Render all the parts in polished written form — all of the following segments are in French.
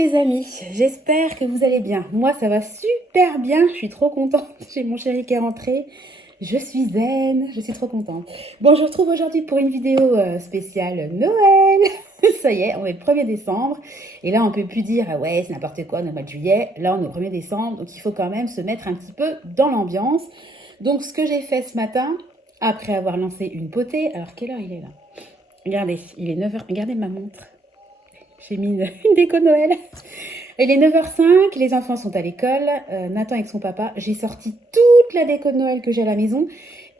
les amis, j'espère que vous allez bien. Moi ça va super bien, je suis trop contente. J'ai mon chéri qui est rentré, je suis zen, je suis trop contente. Bon, je vous retrouve aujourd'hui pour une vidéo spéciale Noël. Ça y est, on est le 1er décembre. Et là on peut plus dire, ah ouais c'est n'importe quoi, on est au mois de juillet. Là on est au 1er décembre, donc il faut quand même se mettre un petit peu dans l'ambiance. Donc ce que j'ai fait ce matin, après avoir lancé une potée, alors quelle heure il est là? Regardez, il est 9h, regardez ma montre. J'ai mis une déco Noël. Il est 9h05, les enfants sont à l'école, Nathan avec son papa. J'ai sorti toute la déco de Noël que j'ai à la maison.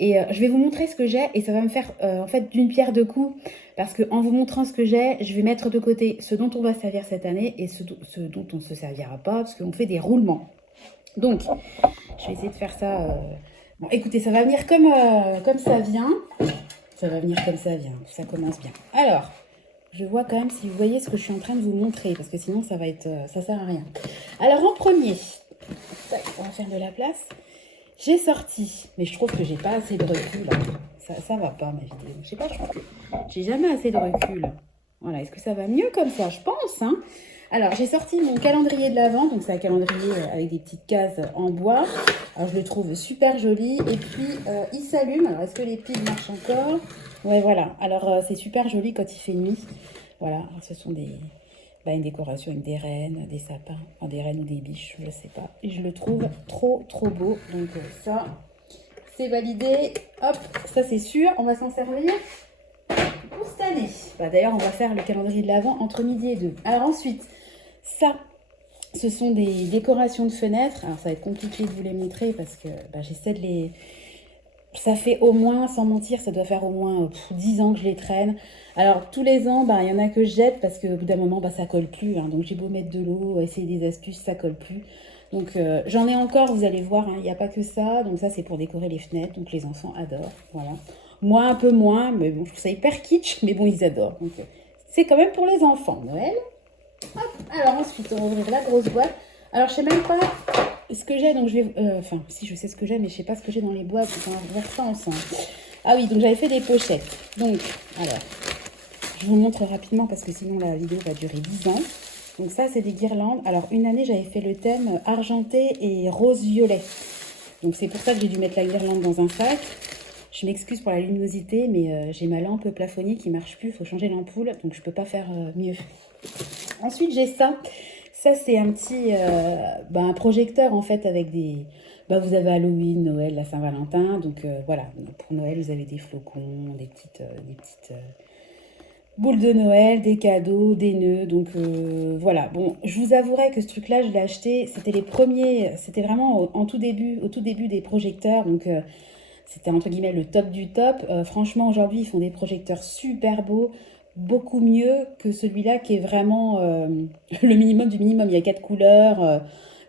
Et je vais vous montrer ce que j'ai et ça va me faire en fait d'une pierre deux coups. Parce qu'en vous montrant ce que j'ai, je vais mettre de côté ce dont on va se servir cette année et ce dont on ne se servira pas. Parce qu'on fait des roulements. Donc, je vais essayer de faire ça. Bon, écoutez, ça va venir comme ça vient. Ça va venir comme ça vient. Ça commence bien. Alors... je vois quand même si vous voyez ce que je suis en train de vous montrer, parce que sinon ça va être, ça sert à rien. Alors en premier, on va faire de la place. J'ai sorti, mais je trouve que j'ai pas assez de recul. Ça va pas ma vidéo. Je sais pas, je trouve que j'ai jamais assez de recul. Voilà, est-ce que ça va mieux comme ça? Je pense, hein. Alors j'ai sorti mon calendrier de l'Avent, donc c'est un calendrier avec des petites cases en bois. Alors je le trouve super joli. Et puis il s'allume. Alors est-ce que les piles marchent encore? Ouais, voilà. Alors, c'est super joli quand il fait nuit. Voilà. Alors, ce sont une décoration avec des rennes, des sapins, enfin, des rennes ou des biches, je sais pas. Et je le trouve trop, trop beau. Donc, ça, c'est validé. Hop, ça, c'est sûr. On va s'en servir pour cette année. D'ailleurs, on va faire le calendrier de l'Avent entre midi et 2. Alors, ensuite, ça, ce sont des décorations de fenêtres. Alors, ça va être compliqué de vous les montrer parce que j'essaie de les... ça fait au moins, sans mentir, ça doit faire au moins 10 ans que je les traîne. Alors, tous les ans, il y en a que je jette parce qu'au bout d'un moment, ça colle plus. Hein. Donc, j'ai beau mettre de l'eau, essayer des astuces, ça colle plus. Donc, j'en ai encore, vous allez voir, il n'y a pas que ça. Donc, ça, c'est pour décorer les fenêtres. Donc, les enfants adorent. Voilà. Moi, un peu moins, mais bon, je trouve ça hyper kitsch. Mais bon, ils adorent. Donc, c'est quand même pour les enfants, Noël. Hop. Alors, ensuite, on va ouvrir la grosse boîte. Alors, je sais même pas ce que j'ai, donc je vais... Enfin, si, je sais ce que j'ai, mais je sais pas ce que j'ai dans les boîtes. On va voir ça ensemble. Ah oui, donc j'avais fait des pochettes. Donc, alors, je vous montre rapidement parce que sinon la vidéo va durer 10 ans. Donc ça, c'est des guirlandes. Alors, une année, j'avais fait le thème argenté et rose-violet. Donc, c'est pour ça que j'ai dû mettre la guirlande dans un sac. Je m'excuse pour la luminosité, mais j'ai ma lampe plafonnier qui marche plus. Il faut changer l'ampoule, donc je peux pas faire mieux. Ensuite, j'ai ça. Ça, c'est un petit un projecteur, en fait, avec des... vous avez Halloween, Noël, la Saint-Valentin. Donc, voilà. Pour Noël, vous avez des flocons, des petites boules de Noël, des cadeaux, des nœuds. Donc, voilà. Bon, je vous avouerai que ce truc-là, je l'ai acheté. C'était les premiers... C'était vraiment au tout début des projecteurs. Donc, c'était, entre guillemets, le top du top. Franchement, aujourd'hui, ils font des projecteurs super beaux. Beaucoup mieux que celui-là qui est vraiment le minimum du minimum. Il y a 4 couleurs,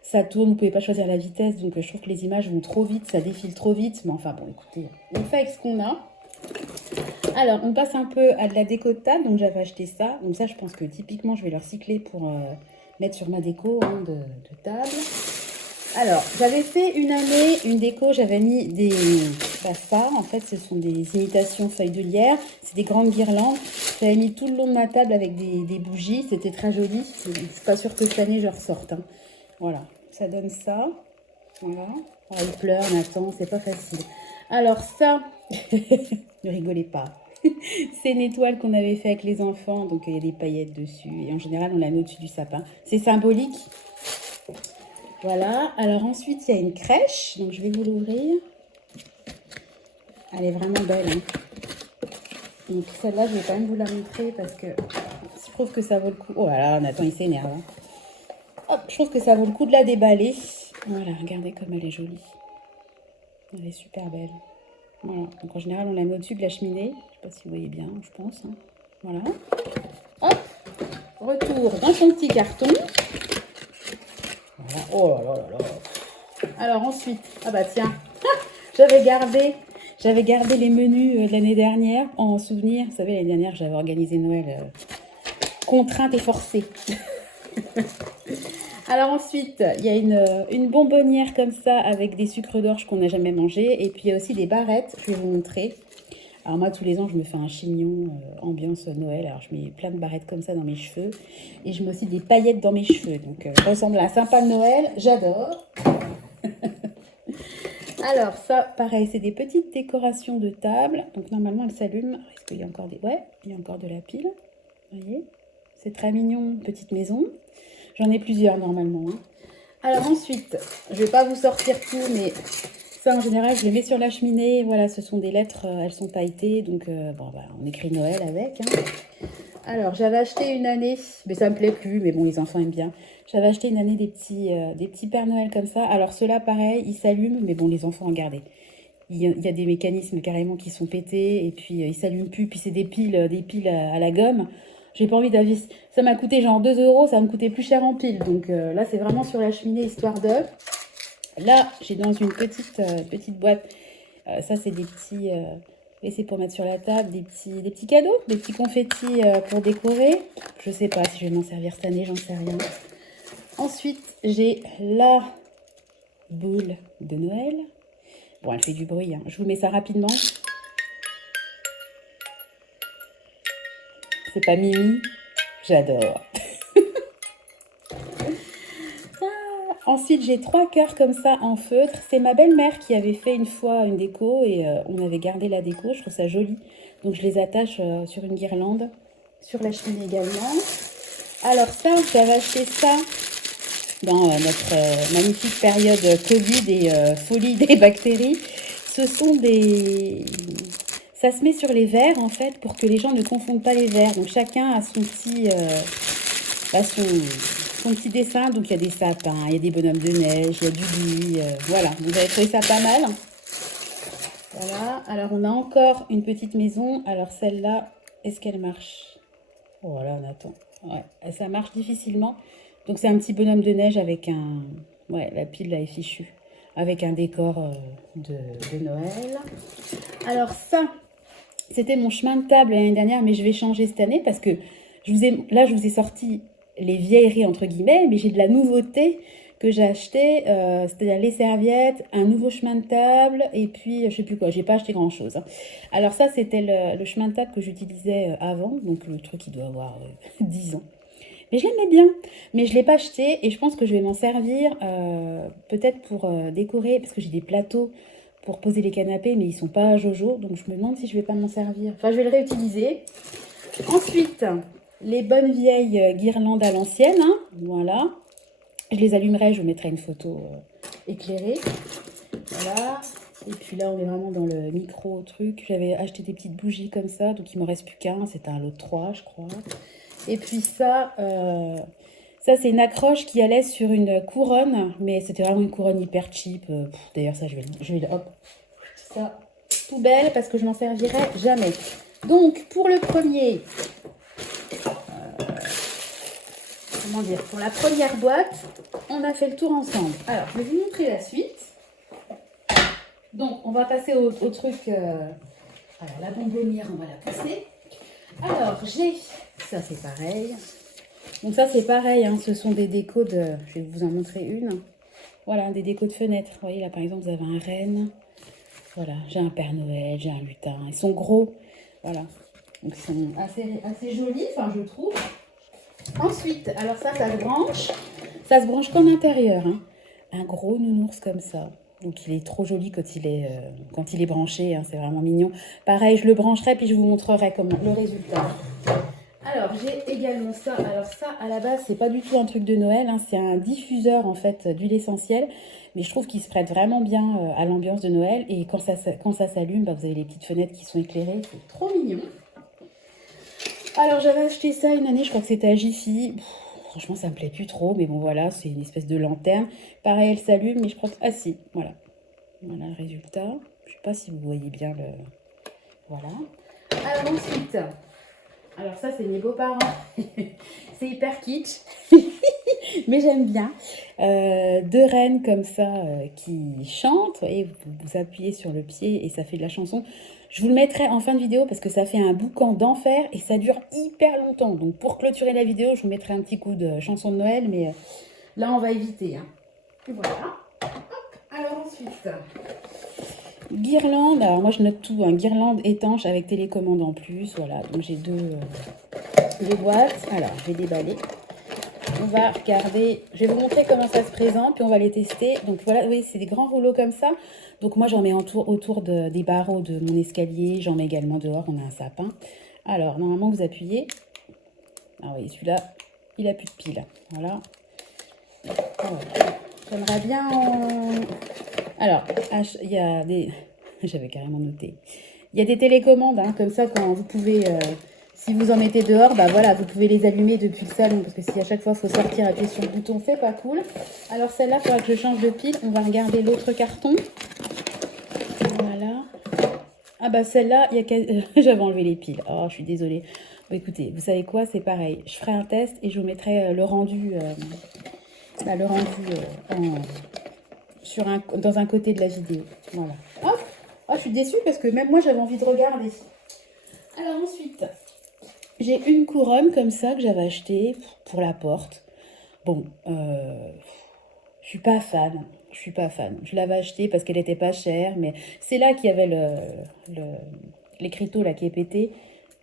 ça tourne, vous ne pouvez pas choisir la vitesse, donc je trouve que les images vont trop vite, ça défile trop vite. Mais enfin bon, écoutez, on fait avec ce qu'on a. Alors, on passe un peu à de la déco de table, donc j'avais acheté ça. Donc ça, je pense que typiquement, je vais le recycler pour mettre sur ma déco de table. Alors, j'avais fait une année une déco, j'avais mis des... ça, en fait, ce sont des imitations feuilles de lierre. C'est des grandes guirlandes. J'avais mis tout le long de ma table avec des bougies. C'était très joli. C'est pas sûr que cette année, je ressorte. Hein. Voilà, ça donne ça. Voilà. Oh, il pleure, Nathan, c'est pas facile. Alors ça, ne rigolez pas. C'est une étoile qu'on avait fait avec les enfants. Donc, il y a des paillettes dessus. Et en général, on la met au-dessus du sapin. C'est symbolique. Voilà, alors ensuite il y a une crèche, donc je vais vous l'ouvrir. Elle est vraiment belle. Hein. Donc celle-là, je vais quand même vous la montrer parce que je trouve que ça vaut le coup. Oh là là, Nathan il s'énerve. Hein. Hop, je trouve que ça vaut le coup de la déballer. Voilà, regardez comme elle est jolie. Elle est super belle. Voilà, donc en général on la met au-dessus de la cheminée. Je ne sais pas si vous voyez bien, je pense. Hein. Voilà. Hop, retour dans son petit carton. Voilà. Oh là là là là. Alors ensuite, tiens, j'avais gardé les menus de l'année dernière en souvenir. Vous savez, l'année dernière, j'avais organisé Noël contrainte et forcée. Alors ensuite, il y a une bonbonnière comme ça avec des sucres d'orge qu'on n'a jamais mangé. Et puis il y a aussi des barrettes, je vais vous montrer. Alors moi, tous les ans, je me fais un chignon ambiance Noël. Alors je mets plein de barrettes comme ça dans mes cheveux. Et je mets aussi des paillettes dans mes cheveux. Donc je ressemble à un sympa de Noël. J'adore. Alors ça, pareil, c'est des petites décorations de table. Donc normalement, elles s'allument. Est-ce qu'il y a encore des... Ouais, il y a encore de la pile. Vous voyez? C'est très mignon, petite maison. J'en ai plusieurs normalement, hein. Alors ensuite, je ne vais pas vous sortir tout, mais ça en général, je les mets sur la cheminée. Voilà, ce sont des lettres, elles sont pailletées, donc bon, bah, on écrit Noël avec, hein. Alors, j'avais acheté une année, mais ça me plaît plus, mais bon, les enfants aiment bien. J'avais acheté une année des petits Pères Noël comme ça. Alors ceux-là, pareil, ils s'allument, mais bon, les enfants, regardez. Il y a des mécanismes carrément qui sont pétés, et puis ils s'allument plus, puis c'est des piles à la gomme. J'ai pas envie d'avis. Ça m'a coûté genre 2 euros, ça va me coûter plus cher en pile. Donc là, c'est vraiment sur la cheminée, histoire de... Là, j'ai dans une petite boîte. Ça, c'est des petits... et c'est pour mettre sur la table des petits cadeaux, des petits confettis pour décorer. Je sais pas si je vais m'en servir cette année, j'en sais rien. Ensuite, j'ai la boule de Noël. Bon, elle fait du bruit, hein. Je vous mets ça rapidement. C'est pas Mimi. J'adore. Ensuite, j'ai 3 cœurs comme ça en feutre. C'est ma belle-mère qui avait fait une fois une déco et on avait gardé la déco. Je trouve ça joli. Donc, je les attache sur une guirlande, sur la cheminée également. Alors ça, j'avais acheté ça dans notre magnifique période Covid et folie des bactéries. Ce sont des... Ça se met sur les verres, en fait, pour que les gens ne confondent pas les verres. Donc, chacun a son petit... son petit dessin. Donc, il y a des sapins, il y a des bonhommes de neige, il y a du lit. Voilà, vous avez trouvé ça pas mal. Voilà. Alors, on a encore une petite maison. Alors, celle-là, est-ce qu'elle marche? Voilà, on attend. Ouais, ça marche difficilement. Donc, c'est un petit bonhomme de neige avec un... Ouais, la pile, là, est fichue. Avec un décor de Noël. Alors, ça, c'était mon chemin de table l'année dernière, mais je vais changer cette année parce que là, je vous ai sorti les vieilleries, entre guillemets, mais j'ai de la nouveauté que j'ai acheté, c'est-à-dire les serviettes, un nouveau chemin de table, et puis, je sais plus quoi, j'ai pas acheté grand-chose, hein. Alors ça, c'était le chemin de table que j'utilisais avant, donc le truc, il doit avoir 10 ans. Mais je l'aimais bien, mais je ne l'ai pas acheté, et je pense que je vais m'en servir, peut-être pour décorer, parce que j'ai des plateaux pour poser les canapés, mais ils sont pas Jojo, donc je me demande si je vais pas m'en servir. Enfin, je vais le réutiliser. Ensuite, les bonnes vieilles guirlandes à l'ancienne, hein, voilà. Je les allumerai, je vous mettrai une photo éclairée. Voilà. Et puis là, on est vraiment dans le micro truc. J'avais acheté des petites bougies comme ça, donc il m'en reste plus qu'un. C'était un lot de 3, je crois. Et puis ça, c'est une accroche qui allait sur une couronne, mais c'était vraiment une couronne hyper cheap. D'ailleurs, ça, je vais hop, ça, poubelle, parce que je m'en servirai jamais. Donc, pour le premier... comment dire, pour la première boîte, on a fait le tour ensemble. Alors, je vais vous montrer la suite. Donc, on va passer au truc... alors, la bonbonnière, on va la passer. Alors, j'ai... Ça, c'est pareil. Donc, ça, c'est pareil, hein, ce sont des décos de... Je vais vous en montrer une. Voilà, des décos de fenêtres. Vous voyez, là, par exemple, vous avez un renne. Voilà, j'ai un Père Noël, j'ai un lutin. Ils sont gros. Voilà. Donc, ils sont assez jolis, enfin, je trouve. Ensuite, alors ça se branche. Ça se branche qu'en intérieur, hein. Un gros nounours comme ça. Donc il est trop joli quand il est branché, hein, c'est vraiment mignon. Pareil, je le brancherai puis je vous montrerai comment le résultat. Alors j'ai également ça. Alors ça, à la base, c'est pas du tout un truc de Noël, hein. C'est un diffuseur en fait d'huile essentielle. Mais je trouve qu'il se prête vraiment bien à l'ambiance de Noël. Et quand ça s'allume, bah, vous avez les petites fenêtres qui sont éclairées. C'est trop mignon. Alors j'avais acheté ça une année, je crois que c'était à Jiffy. Franchement, ça me plaît plus trop, mais bon, voilà, c'est une espèce de lanterne. Pareil, elle s'allume, mais je crois que... Ah si, voilà. Voilà le résultat. Je sais pas si vous voyez bien le... Voilà. Alors ensuite, alors ça, c'est mes beaux-parents. C'est hyper kitsch, mais j'aime bien. 2 rennes comme ça qui chantent. Et vous appuyez sur le pied et ça fait de la chanson. Je vous le mettrai en fin de vidéo parce que ça fait un boucan d'enfer et ça dure hyper longtemps. Donc pour clôturer la vidéo, je vous mettrai un petit coup de chanson de Noël, mais là on va éviter, hein. Et voilà. Hop. Alors ensuite, Guirlande, alors moi je note tout, hein, guirlande étanche avec télécommande en plus, voilà, donc j'ai deux boîtes. Alors, je vais déballer. On va regarder, je vais vous montrer comment ça se présente, puis on va les tester. Donc voilà, oui, c'est des grands rouleaux comme ça. Donc moi j'en mets autour des barreaux de mon escalier, j'en mets également dehors, on a un sapin. Alors, normalement vous appuyez. Ah oui, celui-là, il a plus de pile, voilà. J'aimerais bien Alors, il y a des... J'avais carrément noté. Il y a des télécommandes, hein, comme ça, quand vous pouvez... si vous en mettez dehors, bah voilà, vous pouvez les allumer depuis le salon. Parce que si à chaque fois, il faut sortir, appuyer sur le bouton, c'est pas cool. Alors, celle-là, il faudra que je change de pile. On va regarder l'autre carton. Voilà. Ah bah celle-là, j'avais enlevé les piles. Oh, je suis désolée. Bon, écoutez, vous savez quoi? C'est pareil. Je ferai un test et je vous mettrai le rendu... dans un côté de la vidéo. Voilà. Hop. Oh, je suis déçue parce que même moi j'avais envie de regarder. Alors ensuite, j'ai une couronne comme ça que j'avais achetée pour la porte. Bon, je suis pas fan. Je suis pas fan. Je l'avais achetée parce qu'elle était pas chère, mais c'est là qu'il y avait l'écriteau là qui est pété.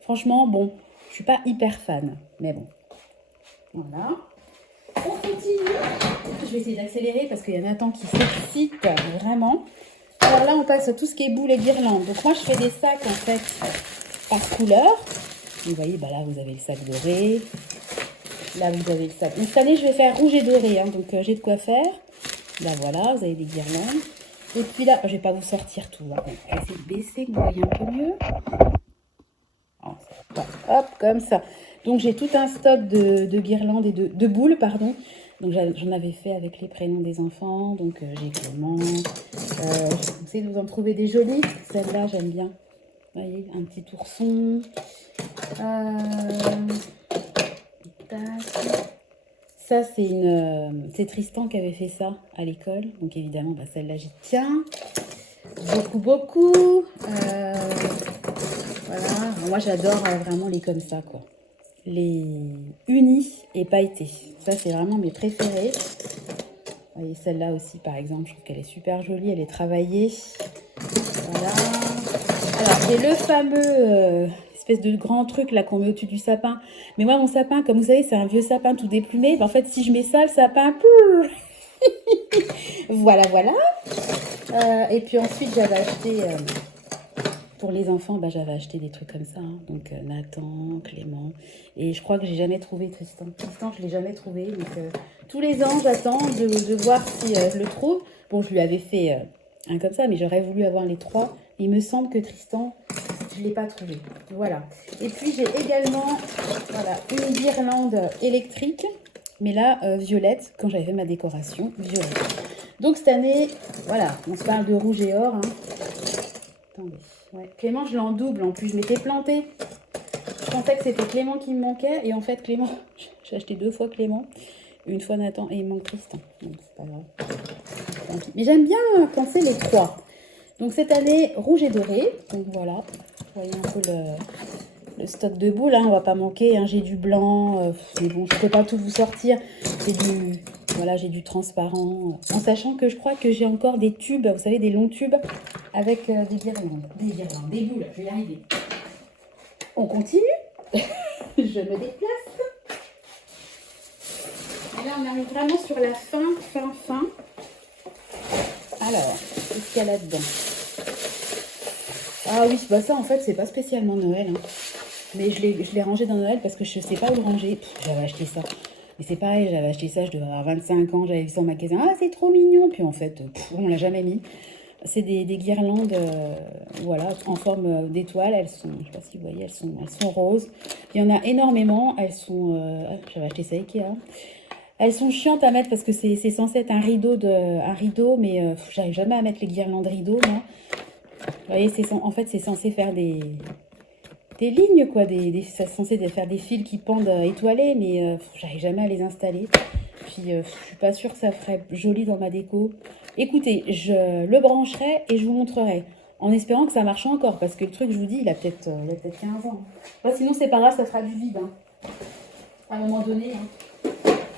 Franchement, bon, je suis pas hyper fan, mais bon. Voilà. On continue. Je vais essayer d'accélérer parce qu'il y a Nathan qui s'excite vraiment. Alors là, on passe à tout ce qui est boules et guirlandes. Donc moi, je fais des sacs en fait par couleur. Vous voyez, bah là, vous avez le sac doré. Là, vous avez le sac. Donc, cette année, je vais faire rouge et doré. Hein, donc j'ai de quoi faire. Là, voilà, vous avez des guirlandes. Et puis là, je vais pas vous sortir tout. Hein. Je vais essayer de baisser, que vous voyez un peu mieux. Hop, comme ça. Donc j'ai tout un stock de guirlandes et de boules, pardon. Donc j'en avais fait avec les prénoms des enfants. Donc j'ai Clément. J'essaie de vous en trouver des jolies. Celle-là, j'aime bien. Vous voyez, un petit ourson. Ça, c'est Tristan qui avait fait ça à l'école. Donc évidemment, bah, celle-là, j'y tiens. Beaucoup, beaucoup. Voilà. Alors, moi, j'adore vraiment les comme ça, quoi. Les unis et pailletés. Ça, c'est vraiment mes préférés. Vous voyez, celle-là aussi, par exemple, je trouve qu'elle est super jolie. Elle est travaillée. Voilà. Alors, j'ai le fameux espèce de grand truc là qu'on met au-dessus du sapin. Mais moi, mon sapin, comme vous savez, c'est un vieux sapin tout déplumé. Ben, en fait, si je mets ça, le sapin... Voilà, voilà. Et puis ensuite, j'avais acheté... pour les enfants, bah, j'avais acheté des trucs comme ça. Hein. Donc, Nathan, Clément. Et je crois que j'ai jamais trouvé Tristan. Tristan, je ne l'ai jamais trouvé. Donc, tous les ans, j'attends de voir si je le trouve. Bon, je lui avais fait un comme ça, mais j'aurais voulu avoir les trois. Il me semble que Tristan, je ne l'ai pas trouvé. Voilà. Et puis, j'ai également voilà, une guirlande électrique. Mais là, violette, quand j'avais fait ma décoration, violette. Donc, cette année, voilà, on se parle de rouge et or. Hein. Attendez. Ouais. Clément, je l'ai en double. En plus, je m'étais plantée. Je pensais que c'était Clément qui me manquait. Et en fait, Clément, j'ai acheté 2 fois Clément. Une fois Nathan. Et il me manque Tristan. Donc, c'est pas grave. Mais j'aime bien penser les 3. Donc, cette année, rouge et doré. Donc, voilà. Vous voyez un peu le stock de boules. Hein. On va pas manquer. Hein. J'ai du blanc. Mais bon, je ne peux pas tout vous sortir. C'est du... Voilà, j'ai du transparent. En sachant que je crois que j'ai encore des tubes. Vous savez, des longs tubes. Avec des guirlandes. Des boules. Je vais y arriver. On continue. Je me déplace. Et là, on arrive vraiment sur la fin. Alors, qu'est-ce qu'il y a là-dedans? Ah oui, bah ça, en fait, c'est pas spécialement Noël. Hein. Mais je l'ai rangé dans Noël parce que je sais pas où le ranger. J'avais acheté ça. Mais c'est pareil, j'avais acheté ça, je devais avoir 25 ans. J'avais vu ça en magasin. Ah, c'est trop mignon. Puis en fait, on l'a jamais mis. C'est des guirlandes, voilà, en forme d'étoile. Elles sont, je ne sais pas si vous voyez, elles sont roses. Il y en a énormément. Elles sont, j'avais acheté ça à Ikea. Elles sont chiantes à mettre parce que c'est censé être un rideau, mais j'arrive jamais à mettre les guirlandes rideaux, moi. Vous voyez, en fait, c'est censé faire des lignes, quoi. C'est censé faire des fils qui pendent étoilés, mais j'arrive jamais à les installer. Puis, je suis pas sûre que ça ferait joli dans ma déco. Écoutez, je le brancherai et je vous montrerai. En espérant que ça marche encore. Parce que le truc, je vous dis, il a peut-être 15 ans. Enfin, sinon, c'est pas grave, ça fera du vide. Hein. À un moment donné. Hein.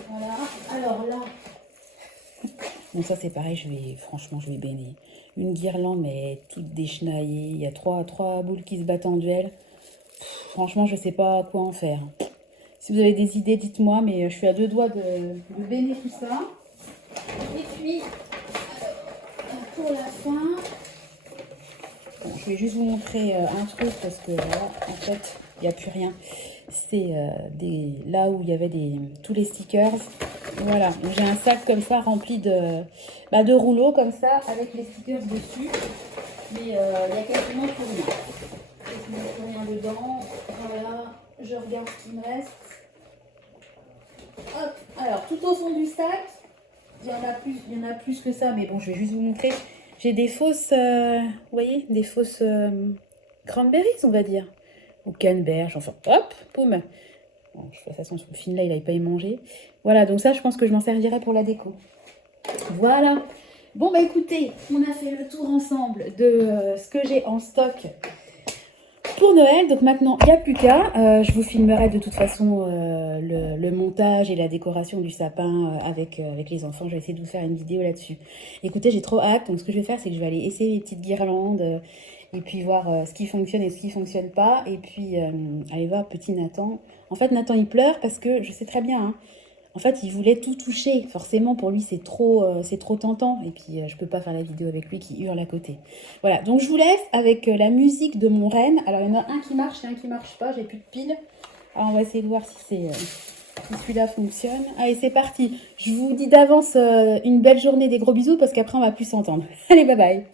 Voilà. Alors là, Donc ça, c'est pareil, franchement, je vais bénir. Une guirlande, mais toute déchenaillée. Il y a trois boules qui se battent en duel. Franchement, je sais pas quoi en faire. Si vous avez des idées, dites-moi, mais je suis à deux doigts de bénir tout ça. Et puis, pour la fin, bon, je vais juste vous montrer un truc parce que voilà, en fait, il n'y a plus rien. C'est là où il y avait tous les stickers. Voilà, j'ai un sac comme ça rempli de rouleaux comme ça avec les stickers dessus. Mais il y a quasiment plus rien. Quasiment plus rien dedans. Voilà, je regarde ce qu'il me reste. Hop, alors tout au fond du sac, il y en a plus que ça, mais bon, je vais juste vous montrer. J'ai des fausses, vous voyez, des fausses cranberries, on va dire. Ou canneberges, enfin, hop, poum. Bon, de toute façon, ce film-là, il n'allait pas y manger. Voilà, donc ça, je pense que je m'en servirai pour la déco. Voilà. Bon, bah écoutez, on a fait le tour ensemble de ce que j'ai en stock pour Noël. Donc maintenant, il n'y a plus qu'à. Je vous filmerai de toute façon le montage et la décoration du sapin avec les enfants. Je vais essayer de vous faire une vidéo là-dessus. Écoutez, j'ai trop hâte. Donc ce que je vais faire, c'est que je vais aller essayer les petites guirlandes et puis voir ce qui fonctionne et ce qui ne fonctionne pas. Et puis aller voir petit Nathan. En fait, Nathan, il pleure parce que je sais très bien, hein, en fait, il voulait tout toucher. Forcément, pour lui, c'est trop tentant. Et puis, je peux pas faire la vidéo avec lui qui hurle à côté. Voilà, donc je vous laisse avec la musique de mon renne. Alors, il y en a un qui marche et un qui marche pas. J'ai plus de piles. Alors, on va essayer de voir si celui-là fonctionne. Allez, c'est parti. Je vous dis d'avance une belle journée, des gros bisous, parce qu'après, on va plus s'entendre. Allez, bye bye.